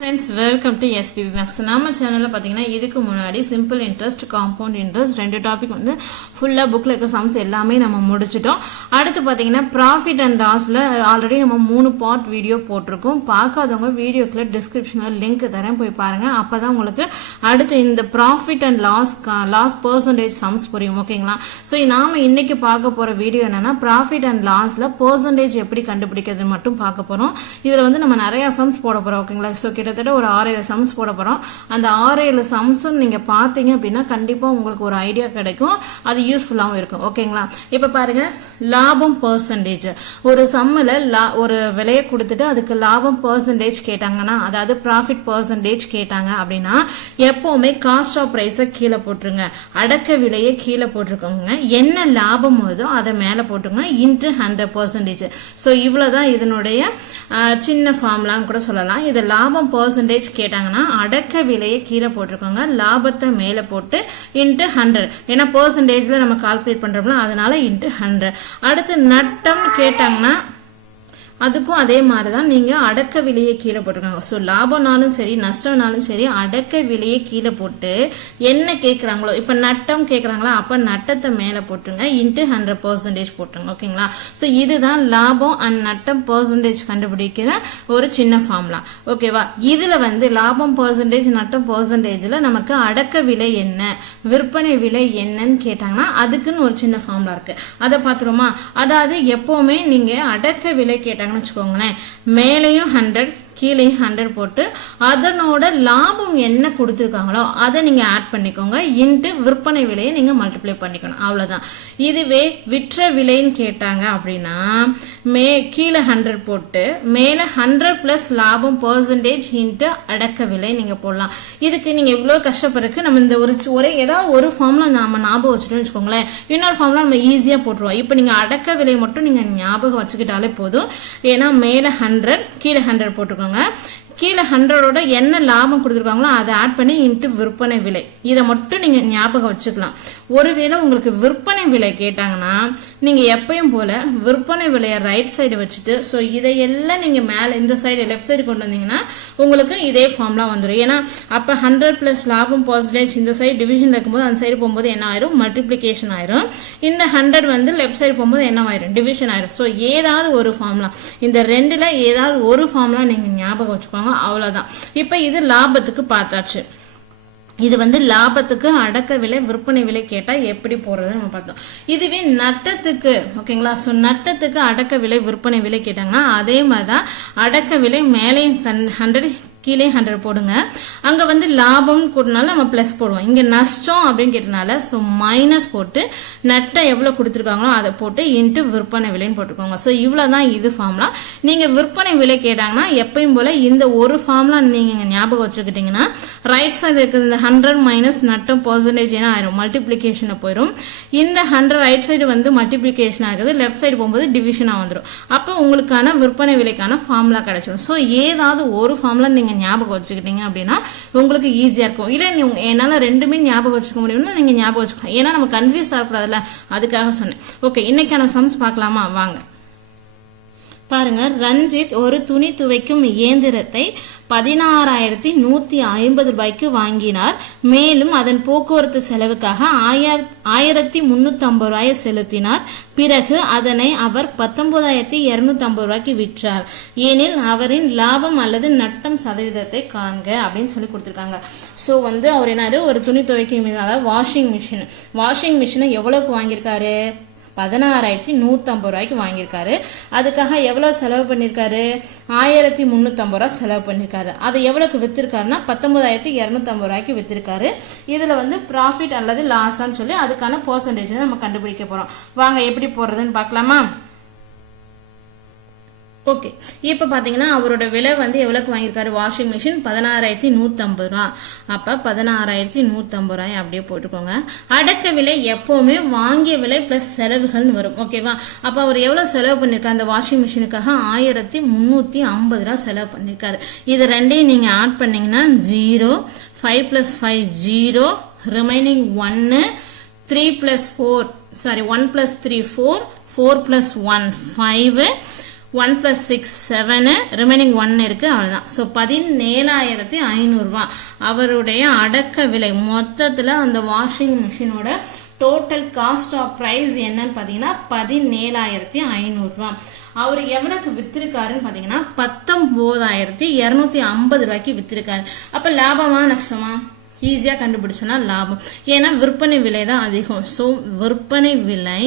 Friends welcome to SPB maths நம்ம சேனலில் பார்த்தீங்கன்னா இதுக்கு முன்னாடி சிம்பிள் இன்ட்ரெஸ்ட் காம்பவுண்ட் இன்ட்ரெஸ்ட் ரெண்டு டாபிக் வந்து ஃபுல்லாக புக்கில் இருக்க சம்ஸ் எல்லாமே நம்ம முடிச்சிட்டோம். அடுத்து பார்த்தீங்கன்னா ப்ராஃபிட் அண்ட் லாஸில் ஆல்ரெடி நம்ம மூணு பார்ட் வீடியோ போட்டிருக்கோம். பார்க்காதவங்க வீடியோக்குள்ள டிஸ்கிரிப்ஷனில் லிங்க் தரேன். போய் பாருங்கள் அப்போ தான் உங்களுக்கு அடுத்து இந்த profit and loss loss percentage sums புரியும் ஓகேங்களா ஸோ நாம் இன்னைக்கு பார்க்க போகிற வீடியோ என்னென்னா ப்ராஃபிட் அண்ட் லாஸில் பர்சன்டேஜ் எப்படி கண்டுபிடிக்கிறது மட்டும் பார்க்க போகிறோம் இதில் வந்து நம்ம நிறையா சம்ஸ் போட போகிறோம் ஓகேங்களா ஸோ கிட்டத்தட்ட ஒரு ஆறு ஏழு சம்ஸ் போட போகிறோம் அந்த ஆறு ஏழு சம்ஸும் நீங்கள் பார்த்தீங்க அப்படின்னா கண்டிப்பாக உங்களுக்கு ஒரு ஐடியா கிடைக்கும். அது யூஸ்ஃபுல்லாகவும் இருக்கும். ஓகேங்களா இப்போ பாருங்க லாபம் பர்சன்டேஜ் ஒரு சம்மில் லா ஒரு விலையை கொடுத்துட்டு அதுக்கு லாபம் பர்சன்டேஜ் கேட்டாங்கன்னா அதாவது ப்ராஃபிட் பர்சன்டேஜ் கேட்டாங்க அப்படின்னா எப்போவுமே காஸ்ட் ஆஃப் ப்ரைஸை கீழே போட்டுருங்க. அடக்க விலையை கீழே போட்டிருக்கோங்க. என்ன லாபம் வருதோ அதை மேலே போட்டுருங்க இன்ட்டு ஹண்ட்ரட் பர்சன்டேஜ் ஸோ இவ்வளோ தான் இதனுடைய சின்ன ஃபார்ம்லாம் கூட சொல்லலாம். இது லாபம் பர்சன்டேஜ் கேட்டாங்கன்னா அடக்க விலையை கீழே போட்டிருக்கோங்க. லாபத்தை மேலே போட்டு இன்ட்டு ஹண்ட்ரட் ஏன்னா பர்சன்டேஜில் நம்ம கால்குலேட் பண்ணுறோம்ல அதனால இன்ட்டு ஹண்ட்ரட் அடுத்து நட்டம்னு கேட்டாங்கன்னா அதுக்கும் அதே மாதிரி தான் நீங்கள் அடக்க விலையை கீழே போட்டுக்கோங்க ஸோ லாபம்னாலும் சரி நஷ்டம்னாலும் சரி அடக்க விலையை கீழே போட்டு என்ன கேட்குறாங்களோ இப்போ நட்டம் கேட்குறாங்களா அப்போ நட்டத்தை மேலே போட்டுருங்க இன்ட்டு ஹண்ட்ரட் பர்சன்டேஜ் போட்டுருங்க ஓகேங்களா ஸோ இதுதான் லாபம் அண்ட் நட்டம் பர்சன்டேஜ் கண்டுபிடிக்கிற ஒரு சின்ன ஃபார்ம்லாம் ஓகேவா இதில் வந்து லாபம் பர்சன்டேஜ் நட்டம் பர்சன்டேஜில் நமக்கு அடக்க விலை என்ன விற்பனை விலை என்னன்னு கேட்டாங்கன்னா அதுக்குன்னு ஒரு சின்ன ஃபார்ம்லா இருக்குது அதை பார்த்துருமா அதாவது எப்போவுமே நீங்கள் அடக்க விலை கேட்டாங்க பண்ணுறாங்கன்னு வச்சுக்கோங்களேன் மேலேயும் ஹண்ட்ரட் கீழேயும் ஹண்ட்ரட் போட்டு அதனோட லாபம் என்ன கொடுத்துருக்காங்களோ அதை நீங்கள் ஆட் பண்ணிக்கோங்க. இன்ட்டு விற்பனை விலையை நீங்கள் மல்டிப்ளை பண்ணிக்கணும். அவ்வளோதான் இதுவே விற்ற விலைன்னு கேட்டாங்க அப்படின்னா மே கீழே ஹண்ட்ரட் போட்டு மேலே ஹண்ட்ரட் ப்ளஸ் லாபம் பர்சன்டேஜ் இன்ட்டு அடக்க விலை நீங்கள் போடலாம். இதுக்கு நீங்கள் இவ்வளோ கஷ்டப்படுறதுக்கு நம்ம இந்த ஒரு ஒரே ஏதாவது ஒரு ஃபார்மில் நாம ஞாபகம் வச்சுட்டோம்னு வச்சுக்கோங்களேன். இன்னொரு ஃபார்ம்ல நம்ம ஈஸியாக போட்டுருவோம். இப்போ நீங்கள் அடக்க விலை மட்டும் நீங்கள் ஞாபகம் வச்சுக்கிட்டாலே போதும். ஏன்னா மேலே ஹண்ட்ரட் கீழே ஹண்ட்ரட் போட்டுக்கணும் போட்டுக்கோங்க கீழே ஹண்ட்ரடோட என்ன லாபம் கொடுத்துருக்காங்களோ அதை ஆட் பண்ணி இன்ட்டு விற்பனை விலை. இதை மட்டும் நீங்கள் ஞாபகம் வச்சுக்கலாம். ஒருவேளை உங்களுக்கு விற்பனை விலை கேட்டாங்கன்னா நீங்கள் எப்பயும் போல விற்பனை விலையை ரைட் சைடு வச்சுட்டு ஸோ இதையெல்லாம் நீங்கள் மேலே இந்த சைடு லெஃப்ட் சைடு கொண்டு வந்தீங்கன்னா உங்களுக்கு இதே ஃபார்ம்லாம் வந்துடும் ஏன்னா அப்போ ஹண்ட்ரட் ப்ளஸ் லாபம் பர்சன்டேஜ் இந்த சைடு டிவிஷன் இருக்கும்போது அந்த சைடு போகும்போது என்ன ஆயிரும்? மல்டிப்ளிகேஷன் ஆயிரும். இந்த ஹண்ட்ரட் வந்து லெஃப்ட் சைடு போகும்போது என்ன ஆயிரும் டிவிஷன் ஆயிரும். ஸோ ஏதாவது ஒரு ஃபார்ம்லாம் இந்த ரெண்டில் ஏதாவது ஒரு ஃபார்ம்லாம் நீங்கள் ஞாபகம் வச்சுக்கோங்க. அவ்வளோதான் இப்போ இது லாபத்துக்கு பார்த்தாச்சு. இது வந்து லாபத்துக்கு அடக்க விலை விற்பனை விலை கேட்டா எப்படி போறது நம்ம பார்த்தோம் இதுவே நட்டத்துக்கு ஓகேங்களா? ஸோ நட்டத்துக்கு அடக்க விலை விற்பனை விலை கேட்டாங்கன்னா அதே மாதிரி தான் அடக்க விலை மேலே ஹண்ட்ரட் கீழே ஹண்ட்ரட் போடுங்க. அங்க வந்து லாபம் கூடனால நம்ம பிளஸ் போடுவோம். இங்க நஷ்டம் அப்படின்னு கேட்டனால ஸோ மைனஸ் போட்டு நட்டை எவ்வளவு கொடுத்துருக்காங்களோ அதை போட்டு இன்ட்டு விற்பனை விலைன்னு போட்டுக்கோங்க. ஸோ இவ்வளவுதான் இது ஃபார்ம்லாம் நீங்க விற்பனை விலை கேட்டாங்கன்னா எப்பயும் போல இந்த ஒரு ஃபார்ம்லாம் நீங்க ஞாபகம் வச்சுக்கிட்டீங்கன்னா ரைட் சைடு இருக்கிற இந்த ஹண்ட்ரட் மைனஸ் நட்டம் பர்சன்டேஜ் என்ன ஆயிரும். மல்டிப்ளிகேஷன் போயிடும் இந்த ஹண்ட்ரட் ரைட் சைடு வந்து மல்டிப்ளிகேஷன் ஆகுது லெஃப்ட் சைடு போகும்போது டிவிஷனாக வந்துடும் அப்போ உங்களுக்கான விற்பனை விலைக்கான ஃபார்முலா கிடைச்சிடும் ஸோ ஏதாவது ஒரு ஃபார்முலா நீங்கள் ஞாபகம் வச்சுக்கிட்டீங்க அப்படின்னா உங்களுக்கு ஈஸியாக இருக்கும். இல்லை நீ என்னால் ரெண்டுமே ஞாபகம் வச்சுக்க முடியும்னா நீங்கள் ஞாபகம் வச்சுக்கலாம். ஏன்னா நம்ம கன்ஃபியூஸ் ஆகக்கூடாதுல்ல. அதுக்காக சொன்னேன். ஓகே இன்னைக்கான சம்ஸ் பார்க்கலாமா? வாங்க. பாருங்க ரஞ்சித் ஒரு துணி துவைக்கும் இயந்திரத்தை பதினாறாயிரத்தி நூத்தி ஐம்பது ரூபாய்க்கு வாங்கினார். மேலும் அதன் போக்குவரத்து செலவுக்காக ஆயிர ஆயிரத்தி முன்னூத்தி ஐம்பது ரூபாயை செலுத்தினார். பிறகு அதனை அவர் பத்தொன்பதாயிரத்தி இருநூத்தி ஐம்பது ரூபாய்க்கு விற்றார். ஏனில் அவரின் லாபம் அல்லது நட்டம் சதவீதத்தை காண்க அப்படின்னு சொல்லி கொடுத்துருக்காங்க. ஸோ வந்து அவர் என்னாரு? ஒரு துணி துவைக்கும் அதாவது வாஷிங் மிஷின் வாஷிங் மிஷினை எவ்வளவுக்கு வாங்கியிருக்காரு? பதினாறாயிரத்தி நூற்றம்பது ரூபாய்க்கு வாங்கியிருக்காரு. அதுக்காக எவ்வளோ செலவு பண்ணியிருக்காரு? ஆயிரத்தி முந்நூற்றம்பது ரூபா செலவு பண்ணியிருக்காரு. அதை எவ்வளோக்கு விற்றுருக்காருன்னா பத்தொன்பதாயிரத்தி இரநூத்தம்பது ரூபாய்க்கு விற்றுருக்காரு இதில் வந்து ப்ராஃபிட் அல்லது லாஸான்னு சொல்லி அதுக்கான பர்சன்டேஜ் நம்ம கண்டுபிடிக்க போகிறோம் வாங்க எப்படி போடுறதுன்னு பார்க்கலாமா? ஓகே இப்போ பார்த்தீங்கன்னா அவரோட விலை வந்து எவ்வளோக்கு வாங்கியிருக்காரு? வாஷிங் மிஷின் பதினாறாயிரத்தி நூற்றம்பது ரூபா. அப்போ பதினாறாயிரத்தி நூற்றம்பது ரூபாய் அப்படியே போட்டுக்கோங்க. அடக்க விலை எப்போவுமே வாங்கிய விலை ப்ளஸ் செலவுகள்னு வரும். ஓகேவா அப்போ அவர் எவ்வளோ செலவு பண்ணியிருக்காரு அந்த வாஷிங் மிஷினுக்காக ஆயிரத்தி முந்நூற்றி ஐம்பது ரூபா செலவு பண்ணியிருக்காரு இது ரெண்டையும் நீங்கள் ஆட் பண்ணிங்கன்னா zero five plus five zero remaining ஒன்று three plus four sorry one plus three four four plus one five one plus six seven remaining one இருக்குது அவ்வளோதான் ஸோ பதினேழாயிரத்தி ஐநூறுரூவா அவருடைய அடக்க விலை மொத்தத்தில் அந்த வாஷிங் மிஷினோட டோட்டல் காஸ்ட் ஆஃப் ப்ரைஸ் என்னன்னு பார்த்தீங்கன்னா பதினேழாயிரத்தி ஐநூறுரூவா அவர் எவனுக்கு வித்திருக்காருன்னு பார்த்தீங்கன்னா பத்தொம்போதாயிரத்தி இரநூத்தி ஐம்பது ரூபாய்க்கு வித்திருக்காரு. அப்போ லாபமா நஷ்டமா? ஈஸியாக கண்டுபிடிச்சோன்னா லாபம். ஏன்னா விற்பனை விலை தான் அதிகம். ஸோ விற்பனை விலை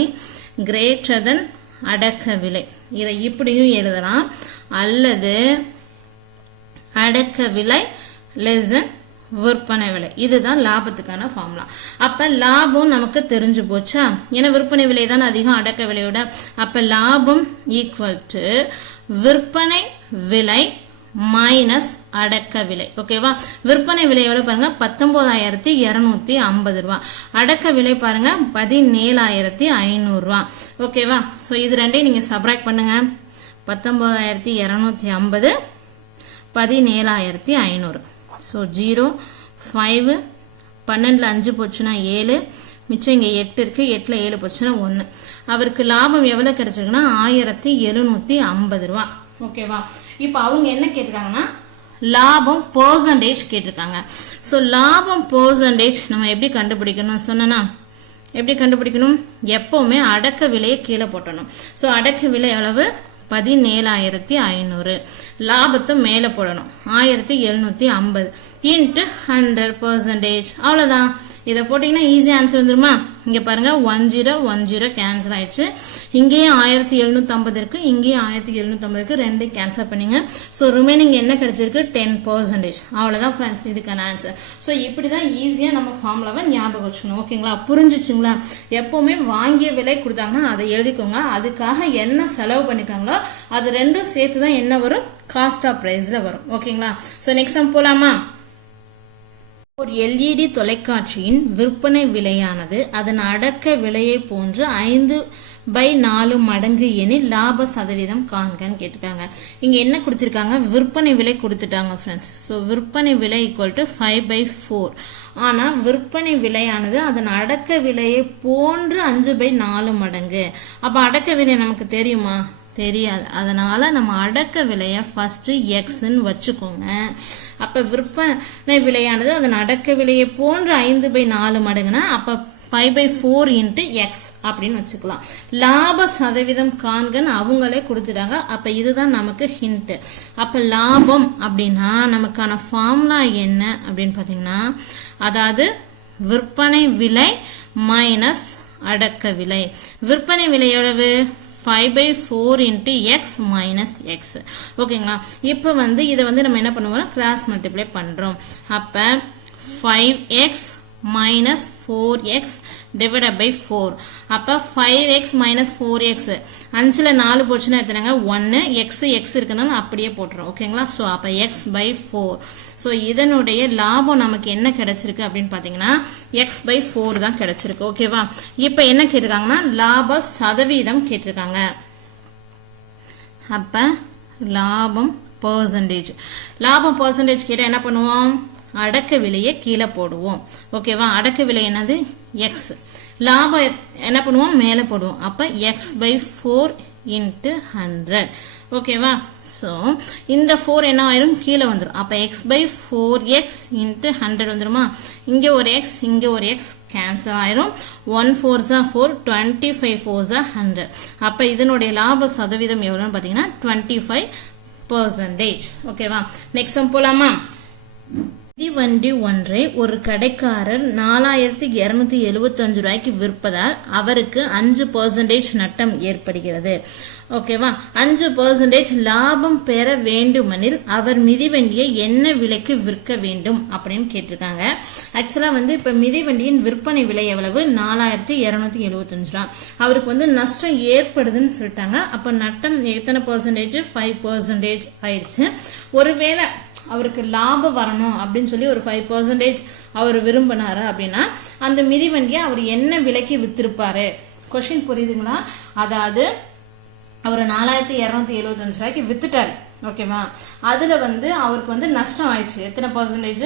கிரேட்டர் தென் அடக்க விலை இதை இப்படியும் எழுதலாம். அல்லது அடக்க விலை லெஸ் தென் விற்பனை விலை இதுதான் லாபத்துக்கான ஃபார்முலா அப்போ லாபம் நமக்கு தெரிஞ்சு போச்சா? ஏன்னா விற்பனை விலை தான் அதிகம் அடக்க விலையோட. அப்போ லாபம் ஈக்குவல் டு விற்பனை விலை மைனஸ் அடக்க விலை. ஓகேவா விற்பனை விலை எவ்வளவு பாருங்க? பத்தொன்பதாயிரத்தி இருநூத்தி ஐம்பது ரூபா. அடக்க விலை பாருங்க பதினேழாயிரத்தி ஐநூறு ரூபா. ஓகேவா ஸோ இது ரெண்டையும் நீங்க சப்ராக்ட் பண்ணுங்க. பத்தொன்பதாயிரத்தி இரநூத்தி ஐம்பது பதினேழாயிரத்தி ஐநூறு. ஸோ ஜீரோ ஃபைவ் பன்னெண்டில் அஞ்சு போச்சுன்னா ஏழு. மிச்சம் இங்கே எட்டு இருக்குது எட்டில் ஏழு போச்சுன்னா ஒன்று அவருக்கு லாபம் எவ்வளோ கிடச்சிருக்குன்னா ஆயிரத்தி எழுநூற்றி ஐம்பது ரூபா. ஓகேவா? இப்போ அவங்க என்ன கேட்டிருக்காங்கன்னா லாபம் பர்சன்டேஜ் கேட்டிருக்காங்க. ஸோ லாபம் பர்சன்டேஜ் நம்ம எப்படி கண்டுபிடிக்கணும்? சொன்னனா எப்படி கண்டுபிடிக்கணும்? எப்பவுமே அடக்க விலையை கீழே போட்டணும். ஸோ அடக்க விலை எவ்வளவு? பதினேழாயிரத்தி ஐநூறு. லாபத்தை மேலே போடணும். ஆயிரத்தி எழுநூத்தி ஐம்பது. இன்ட்டு ஹண்ட்ரட் பர்சன்டேஜ் அவ்வளோதான் இதை போட்டிங்கன்னா ஈஸியாக ஆன்சர் வந்துருமா? இங்கே பாருங்கள் one zero one zero cancel ஆயிடுச்சு. இங்கேயும் ஆயிரத்தி எழுநூற்றம்பது இருக்குது இங்கேயும் ஆயிரத்தி எழுநூற்றம்பது இருக்குது ரெண்டையும் கேன்சல் பண்ணிங்க. ஸோ ரிமைனிங் என்ன கிடைச்சிருக்கு? டென் பர்சன்டேஜ் அவ்வளோதான் ஃப்ரெண்ட்ஸ் இதுக்கான ஆன்சர் ஸோ இப்படி தான் ஈஸியாக நம்ம ஃபார்முலாவை ஞாபகம் வச்சுக்கணும். ஓகேங்களா புரிஞ்சிச்சுங்களா? எப்போவுமே வாங்கிய விலை கொடுத்தாங்கன்னா அதை எழுதிக்கோங்க. அதுக்காக என்ன செலவு பண்ணிக்காங்களோ அது ரெண்டும் சேர்த்து தான் என்ன வரும்? காஸ்ட் ஆஃப் ப்ரைஸில் வரும். ஓகேங்களா ஸோ நெக்ஸ்ட் சம் போகலாமா ஒரு எல்இடி தொலைக்காட்சியின் விற்பனை விலையானது அதன் அடக்க விலையை போன்று ஐந்து பை நாலு மடங்கு எனில் லாப சதவீதம் காண்கன்னு கேட்டிருக்காங்க. இங்க என்ன கொடுத்துருக்காங்க? விற்பனை விலை கொடுத்துட்டாங்க ஃப்ரெண்ட்ஸ் ஸோ விற்பனை விலை equal to five by four ஆனால் விற்பனை விலையானது அதன் அடக்க விலையை போன்று அஞ்சு பை நாலு மடங்கு. அப்போ அடக்க விலை நமக்கு தெரியுமா? தெரியாது. அதனால நம்ம அடக்க விலையை ஃபர்ஸ்ட் எக்ஸ்ன்னு வச்சுக்கோங்க. அப்ப விற்பனை விலையானது அதன் அடக்க விலையை போன்று ஐந்து பை நாலு மடங்குனா அப்ப five by four into x அப்படின்னு வச்சுக்கலாம். லாப சதவீதம் காண்கன்னு அவங்களே கொடுத்துட்டாங்க. அப்போ இதுதான் நமக்கு ஹிண்ட்டு அப்போ லாபம் அப்படின்னா நமக்கான ஃபார்முலா என்ன அப்படின்னு பார்த்தீங்கன்னா அதாவது விற்பனை விலை மைனஸ் அடக்க விலை. விற்பனை விலை எவ்வளவு? Five by four into x minus x ஓகேங்களா இப்போ வந்து இதை வந்து நம்ம என்ன பண்ணுவோம் கிராஸ் மல்டிப்ளை பண்ணுறோம் அப்போ five x minus four x divided by four அப்போ five x minus four x அஞ்சில் நாலு போச்சுன்னா எத்தனைங்க? ஒன்று எக்ஸ் எக்ஸ் இருக்குனாலும் அப்படியே போட்டுரும். ஓகேங்களா ஸோ அப்போ எக்ஸ் பை ஃபோர் ஸோ இதனுடைய லாபம் நமக்கு என்ன கிடைச்சிருக்கு அப்படின்னு பார்த்தீங்கன்னா எக்ஸ் பை ஃபோர் தான் கிடைச்சிருக்கு. ஓகேவா இப்போ என்ன கேட்டிருக்காங்கன்னா லாப சதவீதம் கேட்டிருக்காங்க. அப்போ லாபம் பர்சன்டேஜ் லாபம் பர்சன்டேஜ் கேட்டால் என்ன பண்ணுவோம்? அடக்க விலையை கீழே போடுவோம். ஓகேவா அடக்க விலை என்னது? எக்ஸ் லாபம் என்ன பண்ணுவோம்? மேலே போடுவோம். அப்போ x by four into hundred ஓகேவா ஸோ இந்த ஃபோர் என்ன ஆயிரும்? கீழே வந்துடும் அப்போ x by four x into hundred வந்துடுமா இங்கே ஒரு எக்ஸ் இங்கே ஒரு எக்ஸ் கேன்சல் ஆயிரும். ஒன் ஃபோர் ஜா ஃபோர் டுவெண்ட்டி ஃபைவ் ஃபோர் ஜா ஹண்ட்ரட் அப்போ இதனுடைய லாப சதவீதம் எவ்வளோன்னு பார்த்தீங்கன்னா டுவெண்ட்டி ஃபைவ் பர்சன்டேஜ் ஓகேவா நெக்ஸ்ட் சம் போலாமா? மிதிவண்டி ஒன்றை ஒரு கடைக்காரர் நாலாயிரத்தி இருநூத்தி எழுபத்தஞ்சு ரூபாய்க்கு விற்பதால் அவருக்கு அஞ்சு பர்சன்டேஜ் நட்டம் ஏற்படுகிறது. ஓகேவா அஞ்சு பர்சன்டேஜ் லாபம் பெற வேண்டுமெனில் அவர் மிதிவண்டியை என்ன விலைக்கு விற்க வேண்டும் அப்படின்னு கேட்டிருக்காங்க. ஆக்சுவலாக வந்து இப்போ மிதிவண்டியின் விற்பனை விலை எவ்வளவு? நாலாயிரத்தி இரநூத்தி எழுபத்தஞ்சு ரூபா. அவருக்கு வந்து நஷ்டம் ஏற்படுதுன்னு சொல்லிட்டாங்க. அப்போ நட்டம் எத்தனை பர்சன்டேஜ் ஃபைவ் பர்சன்டேஜ் ஆயிடுச்சு. ஒருவேளை அவருக்கு லாபம் வரணும் அப்படின்னு சொல்லி ஒரு ஃபைவ் பர்சன்டேஜ் அவர் விரும்பினாரு அப்படின்னா அந்த மிதிவண்டியை அவர் என்ன விலைக்கு வித்திருப்பாரு? கொஷின் புரியுதுங்களா? அதாவது அவர் நாலாயிரத்தி இரநூத்தி எழுபத்தஞ்சு ரூபாய்க்கு வித்துட்டாரு. ஓகேவா அதுல வந்து அவருக்கு வந்து நஷ்டம் ஆயிடுச்சு. எத்தனை பர்சன்டேஜ்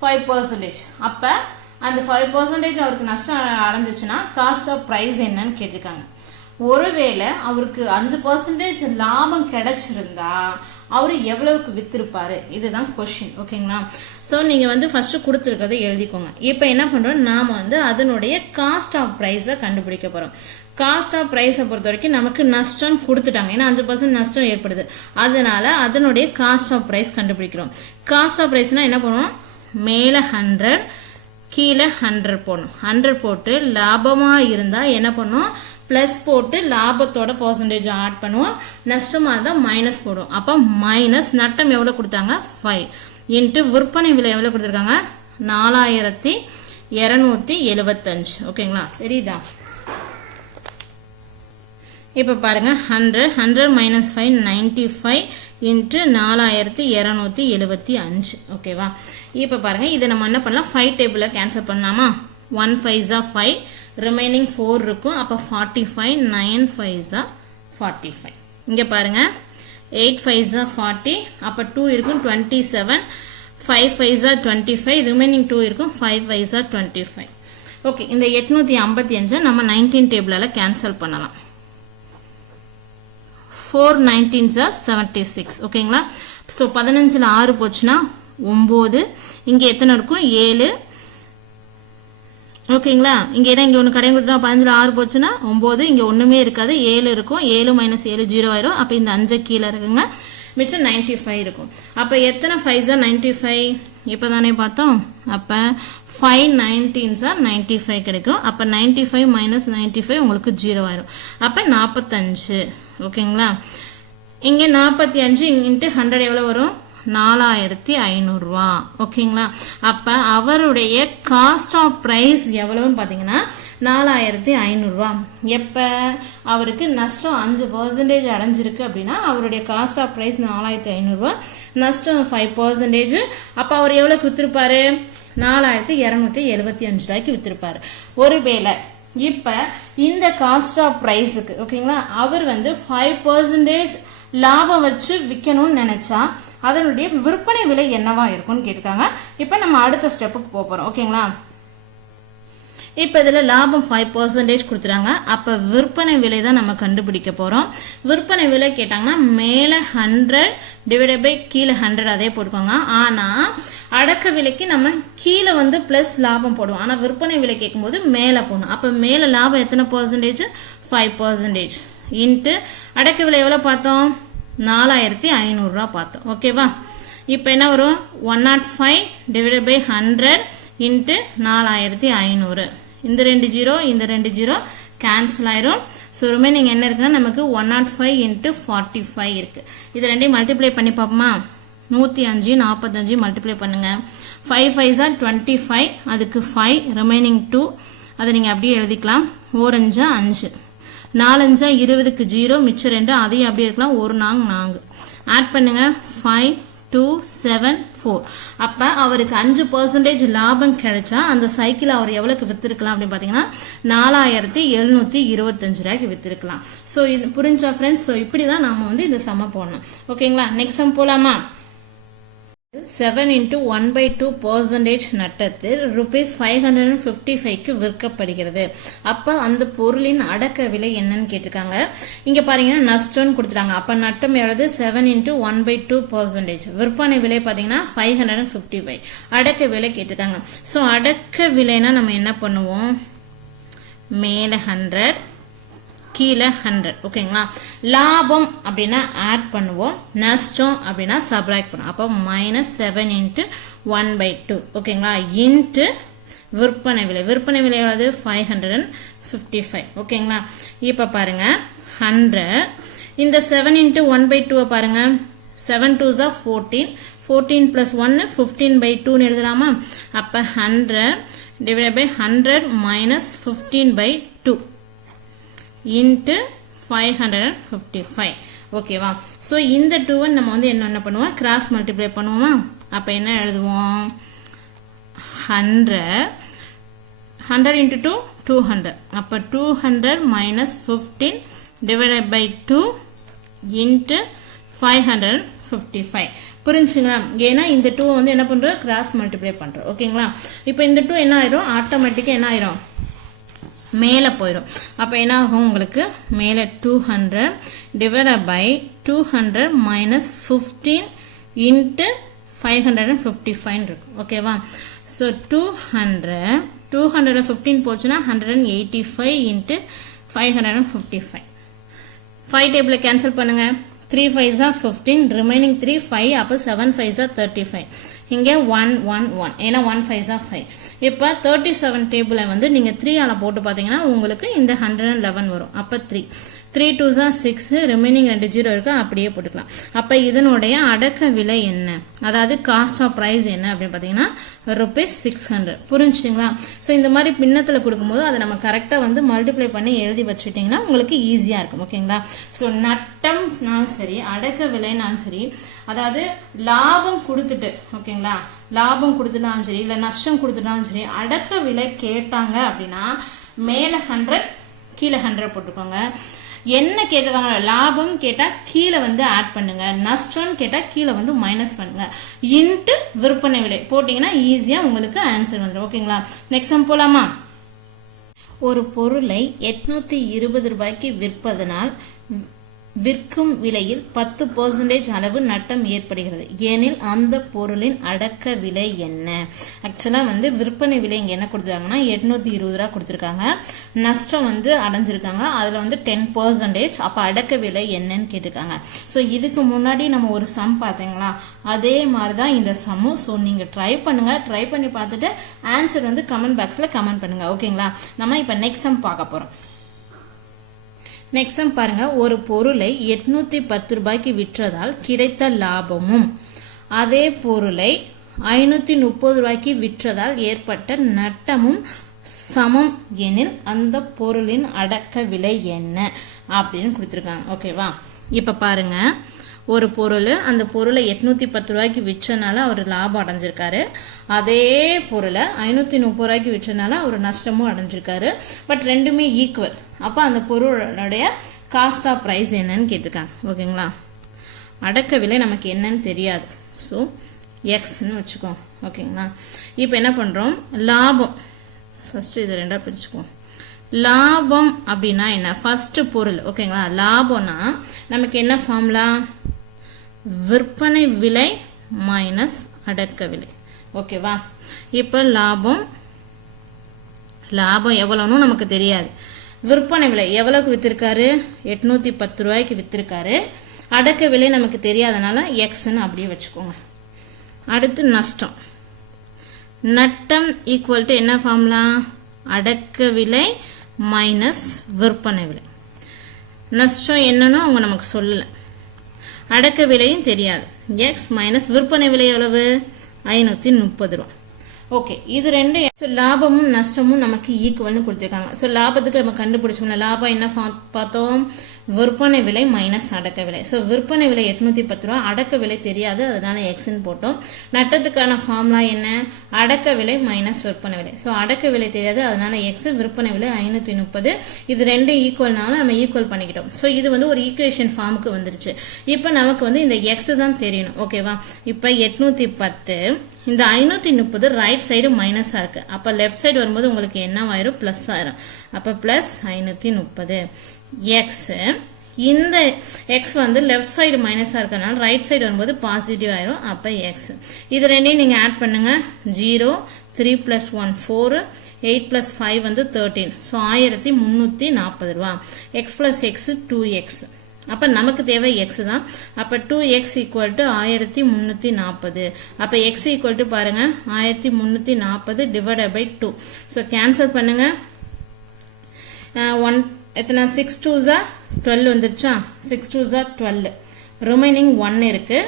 ஃபைவ் பர்சன்டேஜ் அப்ப அந்த ஃபைவ் பர்சன்டேஜ் அவருக்கு நஷ்டம் அடைஞ்சிச்சுன்னா காஸ்ட் ஆஃப் ப்ரைஸ் என்னன்னு கேட்டிருக்காங்க. ஒருவேளை அவருக்கு அஞ்சு பர்சன்டேஜ் லாபம் கிடைச்சிருந்தா அவரு எவ்வளவுக்கு வித்திருப்பாரு? இதுதான் கொஸ்டின் ஓகேங்களா ஸோ நீங்க வந்து ஃபர்ஸ்ட் கொடுத்துருக்கதை எழுதிக்கோங்க. இப்போ என்ன பண்றோம்? நாம வந்து அதனுடைய காஸ்ட் ஆஃப் ப்ரைஸை கண்டுபிடிக்க போறோம். காஸ்ட் ஆஃப் ப்ரைஸை பொறுத்த வரைக்கும் நமக்கு நஷ்டம் கொடுத்துட்டாங்க. ஏன்னா அஞ்சு பர்சன்ட் நஷ்டம் ஏற்படுது. அதனால அதனுடைய காஸ்ட் ஆஃப் ப்ரைஸ் கண்டுபிடிக்கிறோம். காஸ்ட் ஆஃப் ப்ரைஸ்னா என்ன பண்ணுவோம்? மேலே ஹண்ட்ரட் கீழே ஹண்ட்ரட் போடணும். ஹண்ட்ரட் போட்டு லாபமாக இருந்தால் என்ன பண்ணும் ப்ளஸ் போட்டு லாபத்தோட பர்சன்டேஜ் ஆட் பண்ணுவோம். நஷ்டமாக இருந்தால் மைனஸ் போடுவோம் அப்போ மைனஸ் நட்டம் எவ்வளோ கொடுத்தாங்க? ஃபைவ் இன்ட்டு விற்பனை விலை எவ்வளோ கொடுத்துருக்காங்க? நாலாயிரத்தி இரநூத்தி எழுபத்தஞ்சு. ஓகேங்களா? தெரியுதா? இப்போ பாருங்கள் hundred hundred minus five ninety five into நாலாயிரத்தி இரநூத்தி எழுபத்தி அஞ்சு. ஓகேவா இப்போ பாருங்கள் இதை நம்ம என்ன பண்ணலாம்? ஃபைவ் டேபிளில் கேன்சல் பண்ணலாமா? ஒன் ஃபைஸா ஃபைவ் ரிமைனிங் ஃபோர் இருக்கும். அப்போ ஃபார்ட்டி ஃபைவ் நைன் ஃபைவ்ஸா ஃபார்ட்டி ஃபைவ் இங்கே பாருங்கள் எயிட் ஃபைஸா ஃபார்ட்டி அப்போ டூ இருக்கும் டுவெண்ட்டி செவன் ஃபைவ் ஃபைவ்ஸா டுவெண்ட்டி ஃபைவ் ரிமைனிங் டூ இருக்கும் ஃபைவ் ஃபைஸா டுவெண்ட்டி ஃபைவ் ஓகே இந்த எட்நூற்றி ஐம்பத்தி அஞ்சை நம்ம நைன்டீன் டேபிளால் கேன்சல் பண்ணலாம். ஃபோர் நைன்டீன் சார் செவன்டி சிக்ஸ் ஓகேங்களா ஸோ பதினஞ்சில் ஆறு போச்சுன்னா ஒம்பது இங்கே எத்தனை இருக்கும்? ஏழு. ஓகேங்களா இங்கே ஏன்னா இங்கே ஒன்று கடையும் கொடுத்தா பதினஞ்சில் ஆறு போச்சுன்னா ஒம்பது இங்கே ஒன்றுமே இருக்காது. ஏழு இருக்கும். ஏழு மைனஸ் ஏழு ஜீரோ ஆயிரும். அப்போ இந்த அஞ்சு கீழே இருக்குங்க. மிச்சம் நைன்டி ஃபைவ் இருக்கும். அப்போ எத்தனை ஃபைவ்ஸா நைன்டி ஃபைவ் இப்போ தானே பார்த்தோம். அப்போ ஃபைவ் நைன்டீன்ஸா நைன்டி ஃபைவ் கிடைக்கும். அப்போ ninety five minus ninety five உங்களுக்கு ஜீரோ ஆயிரும். அப்போ நாற்பத்தஞ்சு ஓகேங்களா? இங்கே நாற்பத்தி அஞ்சு இன்ட்டு ஹண்ட்ரட் எவ்வளோ வரும்? நாலாயிரத்தி ஐநூறுரூவா ஓகேங்களா? அப்போ அவருடைய காஸ்ட் ஆஃப் ப்ரைஸ் எவ்வளோன்னு பார்த்தீங்கன்னா நாலாயிரத்தி ஐநூறுரூவா எப்போ அவருக்கு நஷ்டம் அஞ்சு பர்சன்டேஜ் அடைஞ்சிருக்கு அப்படின்னா அவருடைய காஸ்ட் ஆஃப் ப்ரைஸ் நாலாயிரத்தி ஐநூறுரூவா நஷ்டம் ஃபைவ் பர்சன்டேஜ் அப்போ அவர் எவ்வளோக்கு விற்றுருப்பாரு நாலாயிரத்தி இரநூத்தி எழுபத்தி அஞ்சு ரூபாய்க்கு விற்றுருப்பாரு ஒருவேளை இப்போ இந்த காஸ்ட் ஆஃப் ப்ரைஸுக்கு ஓகேங்களா அவர் வந்து ஃபைவ் பர்சன்டேஜ் லாபம் வச்சு விற்கணும்னு நினைச்சா அதனுடைய விற்பனை விலை என்னவா இருக்கும்னு கேட்டிருக்காங்க. இப்போ நம்ம அடுத்த ஸ்டெப்புக்கு போக ஓகேங்களா இப்போ இதில் லாபம் ஃபைவ் பர்சன்டேஜ் கொடுத்துறாங்க அப்போ விற்பனை விலை தான் நம்ம கண்டுபிடிக்க போகிறோம் விற்பனை விலை கேட்டாங்கன்னா மேலே ஹண்ட்ரட் டிவைடட் பை கீழே ஹண்ட்ரட் அதே போட்டுக்கோங்க. ஆனால் அடக்க விலைக்கு நம்ம கீழே வந்து ப்ளஸ் லாபம் போடுவோம். ஆனால் விற்பனை விலை கேட்கும்போது மேலே போகணும் அப்போ மேலே லாபம் எத்தனை பர்சன்டேஜ் ஃபைவ் பர்சன்டேஜ் இன்ட்டு அடக்க விலை எவ்வளோ பார்த்தோம்? நாலாயிரத்தி ஐநூறுரூவா பார்த்தோம். ஓகேவா இப்போ என்ன வரும்? One not five divided by hundred into நாலாயிரத்தி ஐநூறு. இந்த ரெண்டு ஜீரோ இந்த ரெண்டு ஜீரோ கேன்சல் ஆயிரும். ஸோ ரிமைனிங் என்ன இருக்குன்னா நமக்கு one not five into forty five இருக்குது இது ரெண்டையும் மல்டிப்ளை பண்ணி பார்ப்போமா? நூற்றி அஞ்சு நாற்பத்தஞ்சு மல்டிப்ளை பண்ணுங்க. ஃபைவ் ஃபைவ் சார் டுவெண்ட்டி ஃபைவ் அதுக்கு ஃபைவ் ரிமைனிங் டூ அதை நீங்கள் அப்படியே எழுதிக்கலாம். ஓரஞ்சா அஞ்சு. நாலஞ்சா இருபதுக்கு ஜீரோ மிச்சம் ரெண்டு அதையும் அப்படியே இருக்கலாம். ஒரு நாங் நாங்கு ஆட் பண்ணுங்க. ஃபைவ் டூ செவன் ஃபோர் அப்போ அவருக்கு அஞ்சு பர்சன்டேஜ் லாபம் கிடைச்சா அந்த சைக்கிள் அவர் எவ்வளோக்கு விற்றுருக்கலாம் அப்படின்னு பார்த்தீங்கன்னா நாலாயிரத்தி எழுநூற்றி இருபத்தஞ்சு ரூபாய்க்கு விற்றுருக்கலாம் ஸோ இது புரிஞ்சா ஃப்ரெண்ட்ஸ் ஸோ இப்படி தான் நம்ம வந்து இந்த சம போடணும். ஓகேங்களா நெக்ஸ்ட் சம் போகலாமா seven into one by two percentage நட்டத்தில் rupees five hundred and fifty ஃபைவ்க்கு விற்கப்படுகிறது. அப்போ அந்த பொருளின் அடக்க விலை என்னன்னு கேட்டிருக்காங்க. இங்கே பாத்தீங்கன்னா நஷ்டம்னு கொடுத்துட்டாங்க. அப்போ நட்டம் எவ்வளவு? Seven into one by two percentage விற்பனை விலை பார்த்தீங்கன்னா five hundred and fifty five அடக்க விலை கேட்டிருக்காங்க. ஸோ அடக்க விலைனா நம்ம என்ன பண்ணுவோம்? மேலே ஹண்ட்ரட் கீழே ஹண்ட்ரட் ஓகேங்களா லாபம் அப்படின்னா ஆட் பண்ணுவோம். நஷ்டம் அப்படின்னா சப்ராக்ட் பண்ணுவோம். அப்போ minus seven into one by two ஓகேங்களா இன்ட்டு விற்பனை விலை. விற்பனை விலை எவ்வளவு? Five hundred and fifty five ஓகேங்களா இப்போ பாருங்க ஹண்ட்ரட் இந்த செவன் இன்ட்டு ஒன் பை டூவை பாருங்க. செவன் டூ ஜா ஃபோர்டீன் ஃபோர்டீன் ப்ளஸ் ஒன்று ஃபிஃப்டீன் பை டூன்னு எழுதலாமா? அப்போ hundred divide by hundred minus fifteen by two into five hundred and fifty five ஓகேவா ஸோ இந்த டூவை நம்ம வந்து என்ன என்ன பண்ணுவோம்? கிராஸ் மல்டிப்ளை பண்ணுவோமா? அப்போ என்ன எழுதுவோம்? Hundred hundred into two two hundred அப்போ two hundred minus fifteen divided by two into five hundred and fifty five புரிஞ்சுங்களா? ஏன்னா இந்த டூ வந்து என்ன பண்ணுறோம் கிராஸ் மல்டிப்ளை பண்ணுறோம் ஓகேங்களா இப்போ இந்த டூ என்ன ஆயிரும்? ஆட்டோமேட்டிக்காக என்ன ஆயிரும்? மேலே போயிடும். அப்போ என்ன ஆகும் உங்களுக்கு? மேலே two hundred divide by two hundred minus fifteen into five hundred and fifty five இருக்கும் ஓகேவா so two hundred two hundred fifteen போச்சுன்னா hundred and eighty five into five hundred and fifty five five டேபிளில் cancel பண்ணுங்கள் three five ஜா fifteen remaining three five அப்போ seven five ஜா thirty five இங்கே one one one ஏன்னா one five ஜா five இப்போ தேர்ட்டி செவன் டேபிளை வந்து நீங்கள் த்ரீ ஆல போட்டு பார்த்தீங்கன்னா உங்களுக்கு இந்த ஹண்ட்ரட் அண்ட் லெவன் வரும். அப்போ த்ரீ த்ரீ டூ ஜா சிக்ஸு ரிமைனிங் ரெண்டு ஜீரோ இருக்கு அப்படியே போட்டுக்கலாம். அப்போ இதனுடைய அடக்க விலை என்ன? அதாவது காஸ்ட் ஆஃப் ப்ரைஸ் என்ன அப்படின்னு பார்த்தீங்கன்னா ருபீஸ் சிக்ஸ் ஹண்ட்ரட் புரிஞ்சுங்களா? ஸோ இந்த மாதிரி பின்னத்தில் கொடுக்கும்போது அதை நம்ம கரெக்டாக வந்து மல்டிப்ளை பண்ணி எழுதி வச்சுட்டிங்கன்னா உங்களுக்கு ஈஸியாக இருக்கும். ஓகேங்களா ஸோ நட்டம்னாலும் சரி அடக்க விலைனாலும் சரி அதாவது லாபம் கொடுத்துட்டு ஓகேங்களா லாபம் கொடுத்துட்டாலும் சரி இல்லை நஷ்டம் கொடுத்துட்டாலும் சரி அடக்க விலை கேட்டாங்க அப்படின்னா மேலே ஹண்ட்ரட் கீழே ஹண்ட்ரட் போட்டுக்கோங்க. என்ன கேட்டிருக்காங்க லாபம் கேட்டால் கீழே வந்து ஆட் பண்ணுங்க. நஷ்டம்னு கேட்டால் கீழே வந்து மைனஸ் பண்ணுங்க. இன்ட்டு விற்பனை விலை. போட்டிங்கன்னா ஈஸியாக உங்களுக்கு ஆன்சர் வந்துடும் ஓகேங்களா நெக்ஸ்ட் சம் போலாமா? ஒரு பொருளை எட்நூத்தி இருபது ரூபாய்க்கு விற்பதனால் விற்கும் விலையில் பத்து பர்சன்டேஜ் அளவு நட்டம் ஏற்படுகிறது. ஏனில் அந்த பொருளின் அடக்க விலை என்ன? ஆக்சுவலாக வந்து விற்பனை விலை இங்கே என்ன கொடுத்துருக்காங்கன்னா எட்நூற்றி இருபது ரூபா கொடுத்துருக்காங்க. நஷ்டம் வந்து அடைஞ்சிருக்காங்க. அதில் வந்து டென் பர்சன்டேஜ் அப்போ அடக்க விலை என்னன்னு கேட்டிருக்காங்க. ஸோ இதுக்கு முன்னாடி நம்ம ஒரு சம் பார்த்தீங்களா? அதே மாதிரி தான் இந்த சம்மும் ஸோ நீங்கள் ட்ரை பண்ணுங்கள் ட்ரை பண்ணி பார்த்துட்டு ஆன்சர் வந்து கமெண்ட் பாக்ஸில் கமெண்ட் பண்ணுங்கள் ஓகேங்களா நம்ம இப்போ நெக்ஸ்ட் சம் பார்க்க போகிறோம் நெக்ஸ்ட் பாருங்கள் பாருங்க ஒரு பொருளை எட்நூத்தி பத்து ரூபாய்க்கு விற்றதால் கிடைத்த லாபமும். அதே பொருளை ஐநூத்தி முப்பது ரூபாய்க்கு விற்றதால் ஏற்பட்ட நட்டமும் சமம் எனில் அந்த பொருளின் அடக்க விலை என்ன? அப்படின்னு கொடுத்துருக்காங்க. ஓகேவா இப்ப பாருங்க. ஒரு பொருள் அந்த பொருளை எட்நூற்றி பத்து ரூபாய்க்கு விற்றனால அவர் லாபம் அடைஞ்சிருக்காரு. அதே பொருளை ஐநூற்றி முப்பது ரூபாய்க்கு விற்றனால அவர் நஷ்டமும் அடைஞ்சிருக்காரு. பட் ரெண்டுமே ஈக்குவல் அப்போ அந்த பொருளுடைய காஸ்ட் ஆஃப் ப்ரைஸ் என்னன்னு கேட்டிருக்காங்க. ஓகேங்களா? அடக்க விலை நமக்கு என்னன்னு தெரியாது. ஸோ எக்ஸ்ன்னு வச்சுக்கோம் ஓகேங்களா? இப்போ என்ன பண்ணுறோம் லாபம். ஃபஸ்ட்டு இதை ரெண்டாக பிரிச்சுக்குவோம். லாபம் அப்படின்னா என்ன? ஃபர்ஸ்ட் பொருள் ஓகேங்களா லாபம்னா நமக்கு என்ன ஃபார்முலா விற்பனை விலை மைனஸ் அடக்க விலை. ஓகேவா இப்போ லாபம் லாபம் எவ்வளோன்னு நமக்கு தெரியாது. விற்பனை விலை எவ்வளோக்கு வித்திருக்காரு? எட்நூத்தி பத்து ரூபாய்க்கு வித்திருக்காரு. அடக்க விலை நமக்கு தெரியாதனால எக்ஸ்ன்னு அப்படியே வச்சுக்கோங்க. அடுத்து நஷ்டம். நட்டம் ஈக்குவல் டு என்ன ஃபார்முலா அடக்க விலை மைனஸ் விற்பனை விலை. நஷ்டம் என்னன்னு அவங்க நமக்கு சொல்லலை. அடக்க விலையும் தெரியாது. எக்ஸ் மைனஸ் விற்பனை விலை எவ்வளவு? ஐநூற்றி முப்பது ரூபா. ஓகே இது ரெண்டு ஸோ லாபமும் நஷ்டமும் நமக்கு ஈக்குவல்னு கொடுத்துருக்காங்க. ஸோ லாபத்துக்கு நம்ம கண்டுபிடிச்சோம்னா லாபம் என்ன பார்த்தோம்? விற்பனை விலை மைனஸ் அடக்க விலை. ஸோ விற்பனை விலை எட்நூத்தி பத்து ரூபா. அடக்க விலை தெரியாது. அதனால எக்ஸ்ன்னு போட்டோம். நட்டத்துக்கான ஃபார்முலா என்ன? அடக்க விலை மைனஸ் விற்பனை விலை. ஸோ அடக்க விலை தெரியாது. அதனால எக்ஸ் விற்பனை விலை ஐநூத்தி முப்பது. இது ரெண்டு ஈக்குவல்னால நம்ம ஈக்குவல் பண்ணிக்கிட்டோம். ஸோ இது வந்து ஒரு ஈக்குவேஷன் ஃபார்முக்கு வந்துருச்சு. இப்போ நமக்கு வந்து இந்த எக்ஸ் தான் தெரியணும். ஓகேவா இப்போ எட்நூத்தி பத்து. இந்த ஐநூத்தி முப்பது ரைட் சைடு மைனஸா இருக்கு. அப்ப லெஃப்ட் சைடு வரும்போது உங்களுக்கு என்னவாயிரும் பிளஸ் ஆயிரும். அப்ப பிளஸ் ஐநூத்தி முப்பது. எக்ஸ் இந்த எக்ஸ் வந்து லெஃப்ட் சைடு மைனஸாக இருக்கிறதுனால ரைட் சைடு வரும்போது பாசிட்டிவ் ஆயிரும். அப்போ எக்ஸ் இது ரெண்டையும் நீங்கள் ஆட் பண்ணுங்கள் zero three plus one four eight plus five வந்து தேர்ட்டீன் ஸோ ஆயிரத்தி முந்நூற்றி நாற்பது ரூபா. X plus x two x அப்போ நமக்கு தேவை எக்ஸ் தான். அப்போ டூ எக்ஸ் ஈக்குவல் டு ஆயிரத்தி முந்நூற்றி நாற்பது. அப்போ எக்ஸ் ஈக்குவல் டு பாருங்க. ஆயிரத்தி முந்நூற்றி நாற்பது divide by two so cancel பண்ணுங்கள் ஒன் எத்தனை? சிக்ஸ் டூ ஜா டுவெல் வந்துருச்சா? சிக்ஸ் டூ ஜா டுவெல் ரிமைனிங் ஒன் இருக்கு.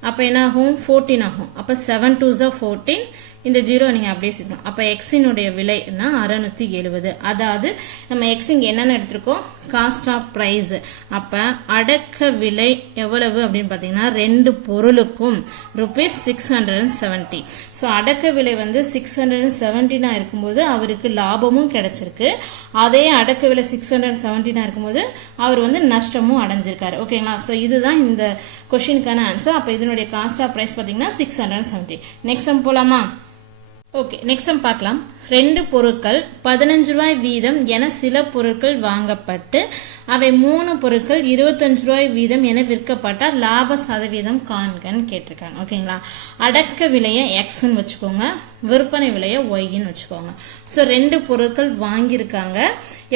அப்போ என்ன ஆகும் ஃபோர்டீன் ஆகும். அப்போ செவன் டூ ஜா ஃபோர்டீன் இந்த ஜீரோ நீங்கள் அப்படியே சேர்க்கணும் அப்போ எக்ஸினுடைய விலைன்னா அறுநூத்தி எழுபது. அதாவது நம்ம எக்ஸ் இங்கே என்னென்ன எடுத்திருக்கோம்? காஸ்ட் ஆஃப் ப்ரைஸ் அப்போ அடக்க விலை எவ்வளவு அப்படின்னு பார்த்தீங்கன்னா ரெண்டு பொருளுக்கும் rupees six hundred and seventy so அடக்க விலை வந்து சிக்ஸ் ஹண்ட்ரட் அண்ட் செவன்ட்டினா இருக்கும்போது அவருக்கு லாபமும் கிடைச்சிருக்கு. அதே அடக்க விலை சிக்ஸ் ஹண்ட்ரட் செவன்ட்டினா இருக்கும்போது அவர் வந்து நஷ்டமும் அடைஞ்சிருக்காரு. ஓகேங்களா? ஸோ இதுதான் இந்த கொஷினுக்கான ஆன்சர் அப்போ இதனுடைய காஸ்ட் ஆஃப் ப்ரைஸ் பார்த்தீங்கன்னா சிக்ஸ் ஹண்ட்ரட் செவன்ட்டி நெக்ஸ்ட் போலாமா? ஓகே நெக்ஸ்ட் பார்க்கலாம். ரெண்டு பொருட்கள் பதினஞ்சு ரூபாய் வீதம் என சில பொருட்கள் வாங்கப்பட்டு அவை மூணு பொருட்கள் இருபத்தஞ்சு ரூபாய் வீதம் என விற்கப்பட்டால் லாப சதவீதம் காண்கன்னு கேட்டிருக்காங்க. ஓகேங்களா அடக்க விலையை எக்ஸ்ன்னு வச்சுக்கோங்க விற்பனை விலையை ஒய்ன்னு வச்சுக்கோங்க. ஸோ ரெண்டு பொருட்கள் வாங்கியிருக்காங்க.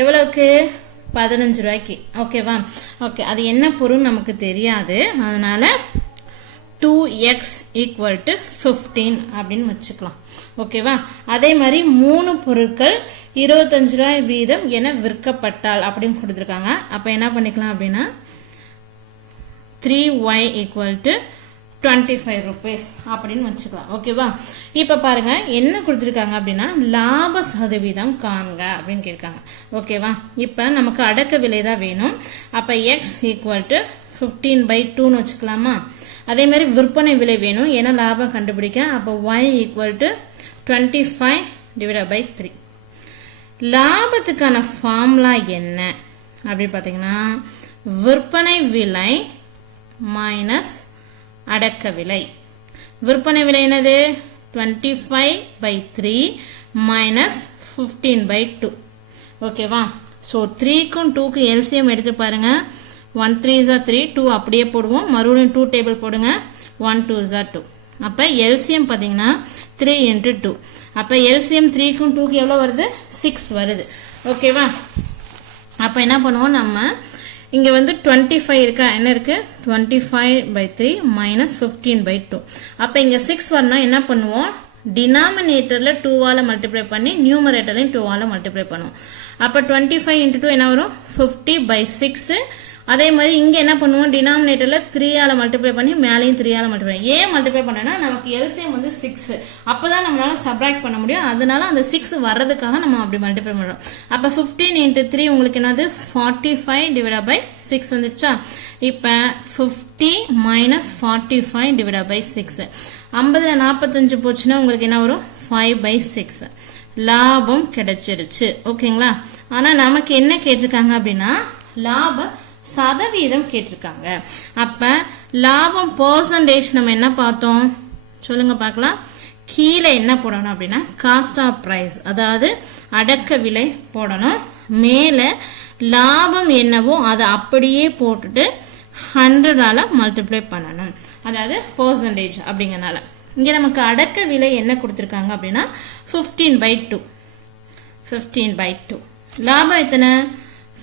எவ்வளவுக்கு? பதினஞ்சு ரூபாய்க்கு. ஓகேவா ஓகே அது என்ன பொருள் நமக்கு தெரியாது. அதனால two x equal to fifteen அப்படின்னு வச்சுக்கலாம். ஓகேவா? அதே மாதிரி மூணு பொருட்கள் இருபத்தஞ்சு ரூபாய் வீதம் என விற்கப்பட்டால் அப்படின்னு கொடுத்துருக்காங்க. அப்போ என்ன பண்ணிக்கலாம் அப்படின்னா three y equal to twenty five rupees அப்படின்னு வச்சுக்கலாம். ஓகேவா? இப்போ பாருங்க என்ன கொடுத்துருக்காங்க அப்படின்னா லாப சதவீதம் காண்க அப்படின்னு கேட்காங்க ஓகேவா? இப்போ நமக்கு அடக்க விலை தான் வேணும். அப்போ x equal to fifteen by டூன்னு வச்சுக்கலாமா? அதே மாதிரி விற்பனை விலை வேணும். ஏன்னா லாபம் கண்டுபிடிக்க. அப்போ y equal to twenty five divide by three லாபத்துக்கான formula என்ன? அப்படின்னு பார்த்தீங்கன்னா விற்பனை விலை மைனஸ் அடக்க விலை. விற்பனை விலை என்னது? Twenty five by three minus fifteen by two ஓகேவா ஸோ த்ரீக்கும் டூக்கு எல்சிஎம் எடுத்து பாருங்க. ஒன் த்ரீ ஜா த்ரீ டூ அப்படியே போடுவோம். மறுபடியும் டூ டேபிள் போடுங்க. ஒன் டூ ஜா டூ அப்போ எல்சிஎம் பார்த்தீங்கன்னா த்ரீ இன்ட்டு டூ அப்போ எல்சிஎம் த்ரீக்கும் டூக்கு எவ்வளோ வருது? சிக்ஸ் வருது. ஓகேவா அப்போ என்ன பண்ணுவோம் நம்ம? இங்கே வந்து டுவெண்ட்டி ஃபைவ் இருக்கா? என்ன இருக்குது twenty five by three minus fifteen by two அப்போ இங்கே சிக்ஸ் வரணும் என்ன பண்ணுவோம்? டினாமினேட்டரில் டூவால் மல்டிப்ளை பண்ணி நியூமரேட்டர்லையும் டூவால் மல்டிப்ளை பண்ணுவோம். அப்போ டுவெண்ட்டி ஃபைவ் இன்ட்டு டூ என்ன வரும்? ஃபிஃப்டி பை சிக்ஸு அதே மாதிரி இங்கே என்ன பண்ணுவோம்? டினாமினேட்டரில் த்ரீயால் மல்டிப்ளை பண்ணி மேலேயும் த்ரீயால் மல்டிப்ளை ஏன் மல்டிப்ளை பண்ணனா நமக்கு எல்சிஎம் வந்து சிக்ஸ் அப்போ தான் நம்மளால சப்ராக்ட் பண்ண முடியும். அதனால அந்த சிக்ஸ் வர்றதுக்காக நம்ம அப்படி மல்டிப்ளை பண்ணுறோம் அப்போ ஃபிஃப்டீன் இன்ட்டு த்ரீ உங்களுக்கு என்னது? ஃபார்ட்டி ஃபைவ் டிவைடா பை சிக்ஸ் வந்துடுச்சா இப்போ fifty minus forty five டிவைடா by six ஐம்பதில் நாற்பத்தஞ்சு போச்சுன்னா உங்களுக்கு என்ன வரும்? ஃபைவ் பை சிக்ஸ் லாபம் கிடைச்சிருச்சு. ஓகேங்களா ஆனால் நமக்கு என்ன கேட்டிருக்காங்க அப்படின்னா லாபம் சதவீதம் கேட்டிருக்காங்க. அப்ப லாபம் பர்சன்டேஜ் நம்ம என்ன பார்த்தோம்? சொல்லுங்க பார்க்கலாம். கீழே என்ன போடணும் அப்படின்னா காஸ்ட் ஆஃப் ப்ரைஸ் அதாவது அடக்க விலை போடணும். மேலே லாபம் என்னவோ அதை அப்படியே போட்டுட்டு ஹண்ட்ரடால மல்டிப்ளை பண்ணணும். அதாவது பர்சன்டேஜ் அப்படிங்கறனால. இங்கே நமக்கு அடக்க விலை என்ன கொடுத்துருக்காங்க அப்படின்னா fifteen by two fifteen by two லாபம் எத்தனை?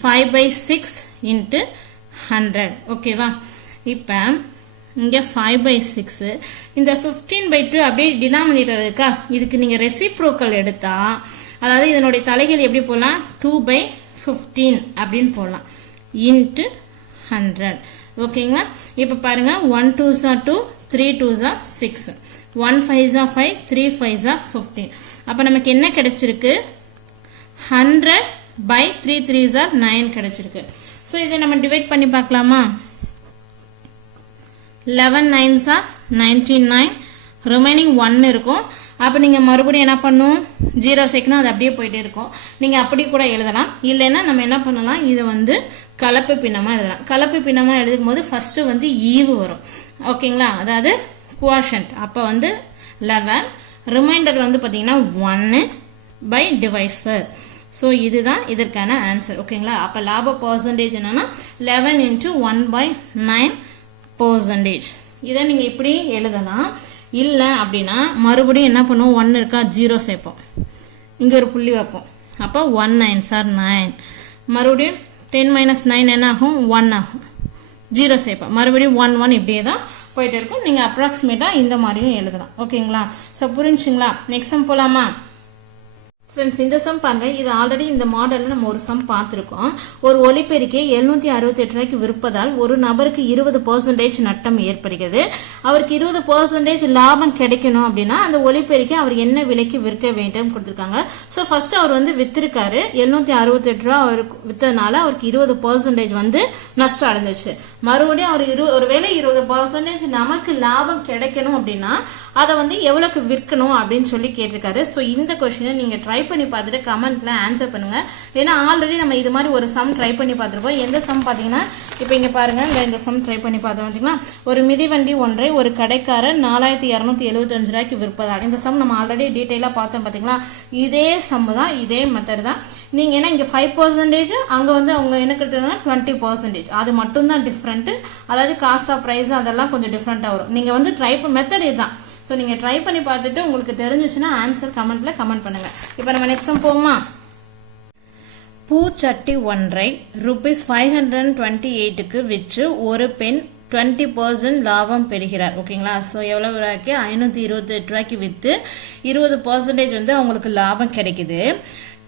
Five by six into hundred ஓகேவா இப்போ இங்கே ஃபைவ் பை சிக்ஸு இந்த ஃபிஃப்டீன் பை டூ அப்படியே டினாமினேட்டர் இருக்கா? இதுக்கு நீங்கள் ரெசிப்ரோக்கல் எடுத்தால் அதாவது இதனுடைய தலைகள் எப்படி போடலாம்? டூ பை ஃபிஃப்டீன் அப்படின்னு போடலாம். இன்ட்டு ஹண்ட்ரட் ஓகேங்களா இப்போ பாருங்க ஒன் டூ ஜா டூ த்ரீ டூ ஜா சிக்ஸ் ஒன் ஃபைவ் ஜா ஃபைவ் த்ரீ ஃபைவ் ஜா ஃபிஃப்டீன் அப்போ நமக்கு என்ன கிடைச்சிருக்கு? ஹண்ட்ரட் பை த்ரீ த்ரீ ஜார் நைன் கிடைச்சிருக்கு. ஸோ இதை நம்ம டிவைட் பண்ணி பார்க்கலாமா? லெவன் நைன் சார் நைன்டி நைன் ரிமைனிங் ஒன் இருக்கும். அப்போ நீங்கள் மறுபடியும் என்ன பண்ணும்? ஜீரோ சேர்க்கணும் அது அப்படியே போயிட்டே இருக்கும். நீங்கள் அப்படி கூட எழுதலாம். இல்லைன்னா நம்ம என்ன பண்ணலாம்? இதை வந்து கலப்பு பின்னமாக எழுதலாம். கலப்பு பின்னமாக எழுதும் போது ஃபஸ்ட்டு வந்து ஈவு வரும். ஓகேங்களா? அதாவது குவாஷன்ட் அப்போ வந்து லெவன் ரிமைண்டர் வந்து பார்த்தீங்கன்னா ஒன்று பை டிவைசர் ஸோ இதுதான் இதற்கான ஆன்சர் ஓகேங்களா அப்போ லாப பர்சன்டேஜ் என்னன்னா eleven into one by nine percentage இதை நீங்கள் இப்படி எழுதலாம். இல்லை அப்படின்னா மறுபடியும் என்ன பண்ணுவோம்? ஒன்று இருக்கா? ஜீரோ சேர்ப்போம். இங்கே ஒரு புள்ளி வைப்போம். அப்போ ஒன் நைன் சார் நைன் மறுபடியும் டென் மைனஸ் நைன் என்ன ஆகும் ஒன் ஆகும். ஜீரோ சேர்ப்போம். மறுபடியும் ஒன் ஒன் இப்படியே தான் போயிட்டு இருக்கும். நீங்கள் அப்ராக்சிமேட்டாக இந்த மாதிரியும் எழுதலாம். ஓகேங்களா ஸோ புரிஞ்சுங்களா? நெக்ஸ்ட் போகலாமா ஃப்ரெண்ட்ஸ் இந்த சம் பாருங்கள் இது ஆல்ரெடி இந்த மாடலில் நம்ம ஒரு சம் பார்த்துருக்கோம். ஒரு ஒலிபெருக்கியை எழுநூத்தி அறுபத்தி எட்டு ரூபாய்க்கு விற்பதால் ஒரு நபருக்கு இருபது பர்சன்டேஜ் நட்டம் ஏற்படுகிறது. அவருக்கு இருபது பர்சன்டேஜ் லாபம் கிடைக்கணும் அப்படின்னா அந்த ஒலிபெருக்கி அவர் என்ன விலைக்கு விற்க வேண்டும் கொடுத்துருக்காங்க. ஸோ ஃபர்ஸ்ட் அவர் வந்து வித்திருக்காரு. எழுநூத்தி அறுபத்தி எட்டு ரூபா அவருக்கு விற்றதுனால அவருக்கு இருபது பர்சன்டேஜ் வந்து நஷ்டம் அடைஞ்சிச்சு. மறுபடியும் அவர் இரு ஒருவேளை இருபது பர்சன்டேஜ் நமக்கு லாபம் கிடைக்கணும் அப்படின்னா அதை வந்து எவ்வளவுக்கு விற்கணும் அப்படின்னு சொல்லி கேட்டிருக்காரு. ஸோ இந்த கொஸ்டினை நீங்கள் ட்ரை பண்ணி பார்த்துட்டு கமெண்ட்டில் ஆன்சர் பண்ணுங்கள் ஏன்னா ஆல்ரெடி நம்ம இது மாதிரி ஒரு சம் ட்ரை பண்ணி பார்த்துருப்போம் எந்த சம் பார்த்தீங்கன்னா இப்போ இங்கே பாருங்கள் இந்த இந்த சம் ட்ரை பண்ணி பார்த்தோம் பார்த்தீங்கன்னா ஒரு மிதிவண்டி ஒன்றை ஒரு கடைக்காரர் நாலாயிரத்தி இரநூத்தி எழுபத்தஞ்சு ரூபாய்க்கு விற்பதாக இந்த சம் நம்ம ஆல்ரெடி டீட்டெயிலாக பார்த்தோம் பார்த்தீங்களா இதே சம் தான் இதே மெத்தட் தான். நீங்கள் ஏன்னா இங்கே ஃபைவ் பர்சன்டேஜ் அங்கே வந்து அவங்க என்ன கொடுத்துருக்காங்க டுவெண்ட்டி பர்சன்டேஜ் அது மட்டும்தான் டிஃப்ரெண்ட்டு அதாவது காஸ்ட் ஆஃப் ப்ரைஸ் அதெல்லாம் கொஞ்சம் டிஃப்ரெண்ட்டாக வரும். நீங்கள் வந்து ட்ரை மெத்தட் இதுதான். ஸோ நீங்கள் ட்ரை பண்ணி பார்த்துட்டு உங்களுக்கு தெரிஞ்சிச்சுன்னா ஆன்சர் கமெண்ட்டில் கமெண்ட் பண்ணுங்கள் இப்போ நம்ம நெக்ஸ்ட் சம் போமா பூச்சட்டி ஒன்றை ருபீஸ் ஃபைவ் ஹண்ட்ரட் டுவெண்ட்டி எயிட்டுக்கு விற்று ஒரு பெண் டுவெண்ட்டி பர்சன்ட் லாபம் பெறுகிறார். ஓகேங்களா? ஸோ எவ்வளோ ரூபாய்க்கு? ஐநூற்றி இருபத்தெட்டு ரூபாய்க்கு விற்று இருபது பர்சன்டேஜ் வந்து அவங்களுக்கு லாபம் கிடைக்குது.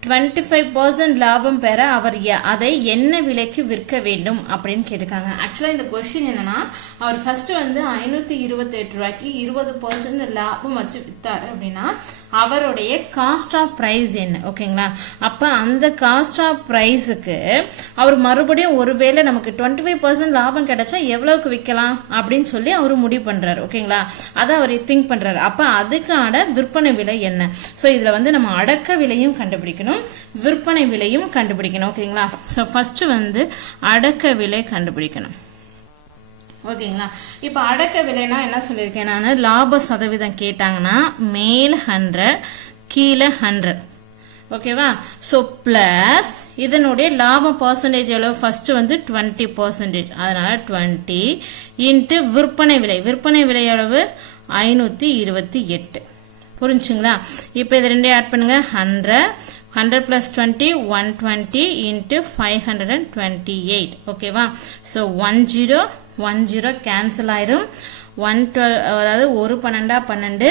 டுவெண்ட்டி ஃபைவ் பர்சன்ட் லாபம் பெற அவர் அதை என்ன விலைக்கு விற்க வேண்டும் அப்படின்னு கேட்டிருக்காங்க. ஆக்சுவலாக இந்த கொஸ்டின் என்னன்னா அவர் ஃபர்ஸ்ட் வந்து ஐநூற்றி இருபத்தெட்டு ரூபாய்க்கு இருபது பர்சன்ட் லாபம் வச்சு வித்தாரு அப்படின்னா அவருடைய காஸ்ட் ஆஃப் ப்ரைஸ் என்ன? ஓகேங்களா அப்போ அந்த காஸ்ட் ஆஃப் ப்ரைஸுக்கு அவர் மறுபடியும் ஒருவேளை நமக்கு டுவெண்ட்டி ஃபைவ் பர்சன்ட் லாபம் கிடைச்சா எவ்வளவுக்கு விற்கலாம் அப்படின்னு சொல்லி அவர் முடிவு பண்றாரு. ஓகேங்களா அதை அவர் திங்க் பண்றாரு. அப்போ அதுக்கான விற்பனை விலை என்ன? ஸோ இதில் வந்து நம்ம அடக்க விலையும் கண்டுபிடிக்கணும். விற்பனை விலையும் கண்டுபிடிக்கணும் ஓகேங்களா? ஸோ ஃபர்ஸ்ட் வந்து அடக்க விலை கண்டுபிடிக்கணும். ஓகேங்களா? இப்போ அடக்க விலைனா என்ன சொல்லியிருக்கேன் நான்? லாப சதவீதம் கேட்டாங்கன்னா மேல் ஹண்ட்ரட் கீழே ஹண்ட்ரட் ஓகேவா? ஸோ ப்ளஸ் இதனுடைய லாபம் பர்சன்டேஜ் எவ்வளோ ஃபர்ஸ்ட் வந்து டுவெண்ட்டி பர்சன்டேஜ் அதனால டுவெண்ட்டி இன்ட்டு விற்பனை விலை. விற்பனை விலை எவ்வளவு? ஐநூற்றி இருபத்தி எட்டு. புரிஞ்சுங்களா? இப்போ இது ரெண்டே ஆட் பண்ணுங்க. Hundred hundred plus twenty one twenty into five hundred and twenty eight ஓகேவா so one zero one zero cancel ஆயிரும். ஒன் டுவெல் அதாவது ஒரு பன்னெண்டா பன்னெண்டு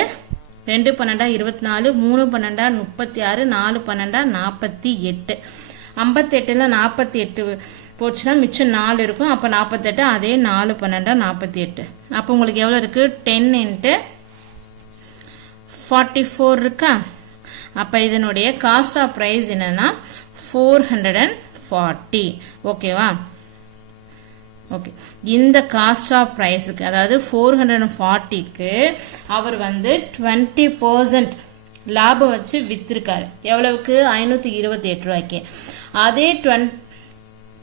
ரெண்டு பன்னெண்டா இருபத்தி நாலு மூணு பன்னெண்டா முப்பத்தி ஆறு நாலு பன்னெண்டா நாற்பத்தி எட்டு. ஐம்பத்தெட்டில் நாற்பத்தி எட்டு போச்சுன்னா மிச்சம் நாலு இருக்கும். அப்போ நாற்பத்தெட்டு அதே நாலு பன்னெண்டா நாற்பத்தி எட்டு. அப்போ உங்களுக்கு எவ்வளோ இருக்குது டென் இன்ட்டு ஃபார்ட்டி ஃபோர் இருக்கா? அப்போ இதனுடைய காஸ்ட் ஆஃப் ப்ரைஸ் என்னன்னா ஃபோர் ஹண்ட்ரட் அண்ட் ஃபார்ட்டி ஓகேவா ஓகே இந்த காஸ்ட் ஆஃப் ப்ரைஸுக்கு அதாவது ஃபோர் ஹண்ட்ரட் அண்ட் ஃபார்ட்டிக்கு அவர் வந்து டுவெண்ட்டி பர்சன்ட் லாபம் வச்சு விற்றுருக்காரு எவ்வளவுக்கு? ஐநூற்றி இருபத்தி எட்டு ரூபாய்க்கு. அதே டுவெண்ட்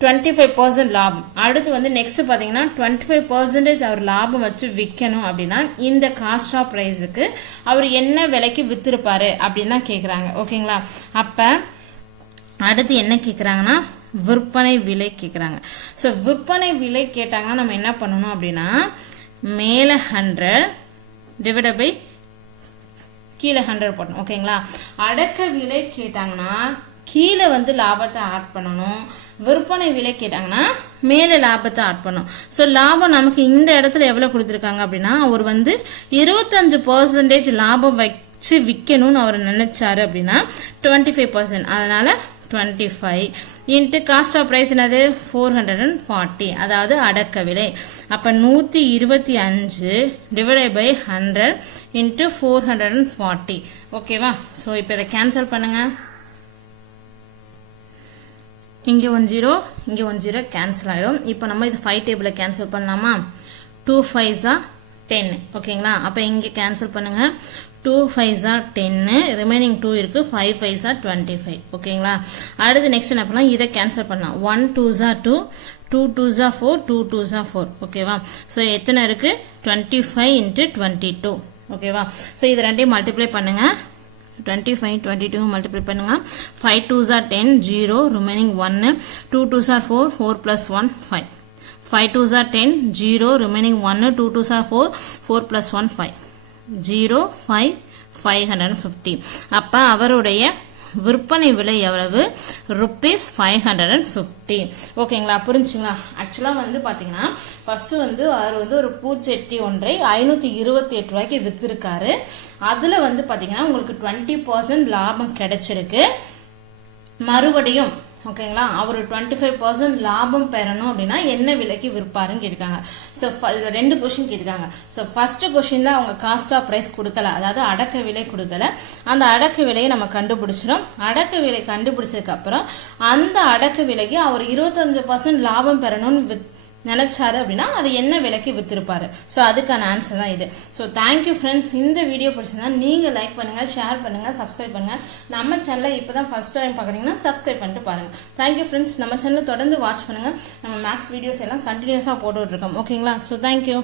டுவெண்ட்டி ஃபைவ் பர்சன்ட் லாபம். அடுத்து வந்து நெக்ஸ்ட் பார்த்தீங்கன்னா டுவெண்ட்டி ஃபைவ் பர்சன்டேஜ் அவர் லாபம் வச்சு விற்கணும் அப்படின்னா இந்த காஸ்ட் ஆஃப் ப்ரைஸுக்கு அவர் என்ன விலைக்கு வித்திருப்பாரு அப்படின்னு தான் கேட்குறாங்க ஓகேங்களா அப்போ அடுத்து என்ன கேட்குறாங்கன்னா விற்பனை விலை கேட்குறாங்க ஸோ விற்பனை விலை கேட்டாங்கன்னா நம்ம என்ன பண்ணணும் அப்படின்னா மேலே ஹண்ட்ரட் டிவைட் பை கீழே ஹண்ட்ரட் போடணும். ஓகேங்களா அடக்க விலை கேட்டாங்கன்னா கீழே வந்து லாபத்தை ஆட் பண்ணணும். விற்பனை விலை கேட்டாங்கன்னா மேலே லாபத்தை ஆட் பண்ணணும். ஸோ லாபம் நமக்கு இந்த இடத்துல எவ்வளோ கொடுத்துருக்காங்க அப்படின்னா அவர் வந்து இருபத்தஞ்சு பர்சன்டேஜ் லாபம் வச்சு விற்கணும்னு அவர் நினைச்சாரு அப்படின்னா டுவெண்ட்டி ஃபைவ் பர்சன்ட் அதனால twenty five into cost of price என்னது? ஃபோர் ஹண்ட்ரட் அண்ட் ஃபார்ட்டி அதாவது அடக்க விலை. அப்போ நூற்றி இருபத்தி அஞ்சு divide by hundred into four hundred and forty ஓகேவா ஸோ இப்போ இதை கேன்சல் பண்ணுங்கள் இங்கே ஒன் ஜீரோ இங்கே ஒன் ஜீரோ கேன்சல் ஆகிடும் இப்போ நம்ம இது ஃபைவ் டேபிளை கேன்சல் பண்ணலாமா? டூ ஃபைவ்ஸா டென் ஓகேங்களா? அப்போ இங்கே கேன்சல் பண்ணுங்க. டூ ஃபைவ்ஸா டென்னு ரிமைனிங் டூ இருக்குது ஃபைவ் ஃபைவ்ஸா டுவெண்ட்டி ஃபைவ் ஓகேங்களா? அடுத்து நெக்ஸ்ட் என்ன பண்ணலாம்? இதை கேன்சல் பண்ணலாம். ஒன் டூ ஜா டூ டூ டூ ஜா ஃபோர் டூ டூ ஜா ஃபோர் ஓகேவா? ஸோ எத்தனை இருக்குது twenty five into twenty two ஓகேவா? ஸோ இது ரெண்டையும் மல்டிப்ளை பண்ணுங்கள் twenty five twenty two multiply பண்ணுங்க ஃபைவ் டூ ஜார் டென் ஜீரோ ரிமைனிங் ஒன்று two two jar four four plus one five five two jar ten zero remaining ஒன்று two two jar four four plus one five zero five five hundred fifty அப்போ அவருடைய விற்பனை விலை எவ்வளவு? Rupees five hundred and fifty ஓகேங்களா புரிஞ்சுங்களா? ஆக்சுவலாக வந்து பார்த்தீங்கன்னா ஃபர்ஸ்ட் வந்து அவர் வந்து ஒரு பூச்செட்டி ஒன்றை ஐநூற்றி இருபத்தி எட்டு ரூபாய்க்கு விற்றுருக்காரு அதில் வந்து பார்த்தீங்கன்னா உங்களுக்கு டுவெண்ட்டி பர்சன்ட் லாபம் கிடைச்சிருக்கு. மறுபடியும் ஓகேங்களா? அவர் டுவெண்ட்டி ஃபைவ் பர்சன்ட் லாபம் பெறணும் அப்படின்னா என்ன விலைக்கு விற்பாருன்னு கேட்டிருக்காங்க. ஸோ இதில் ரெண்டு கொஷின் கேட்டிருக்காங்க. ஸோ ஃபர்ஸ்ட் கொஷினில் அவங்க காஸ்ட் ஆஃப் ப்ரைஸ் கொடுக்கல. அதாவது அடக்க விலை கொடுக்கல. அந்த அடக்க விலையை நம்ம கண்டுபிடிச்சிடும் அடக்க விலை கண்டுபிடிச்சதுக்கப்புறம் அந்த அடக்க விலைக்கு அவர் இருபத்தஞ்சு பர்சன்ட் லாபம் பெறணும்னு நினைச்சாரு அப்படின்னா அது என்ன விலைக்கு வித்திருப்பாரு. ஸோ அதுக்கான ஆன்சர் தான் இது. ஸோ தேங்க்யூ ஃப்ரெண்ட்ஸ் இந்த வீடியோ பிடிச்சிருந்தா நீங்கள் லைக் பண்ணுங்கள் ஷேர் பண்ணுங்கள் சப்ஸ்கிரைப் பண்ணுங்க. நம்ம சேனலை இப்பதான் ஃபஸ்ட் டைம் பார்க்குறீங்கன்னா சப்ஸ்கிரைப் பண்ணிட்டு பாருங்கள் தேங்க்யூ ஃப்ரெண்ட்ஸ் நம்ம சேனலை தொடர்ந்து வாட்ச் பண்ணுங்கள் நம்ம மேக்ஸ் வீடியோஸ் எல்லாம் கண்டினியூஸாக போட்டுட்ருக்கோம் ஓகேங்களா ஸோ தேங்க்யூ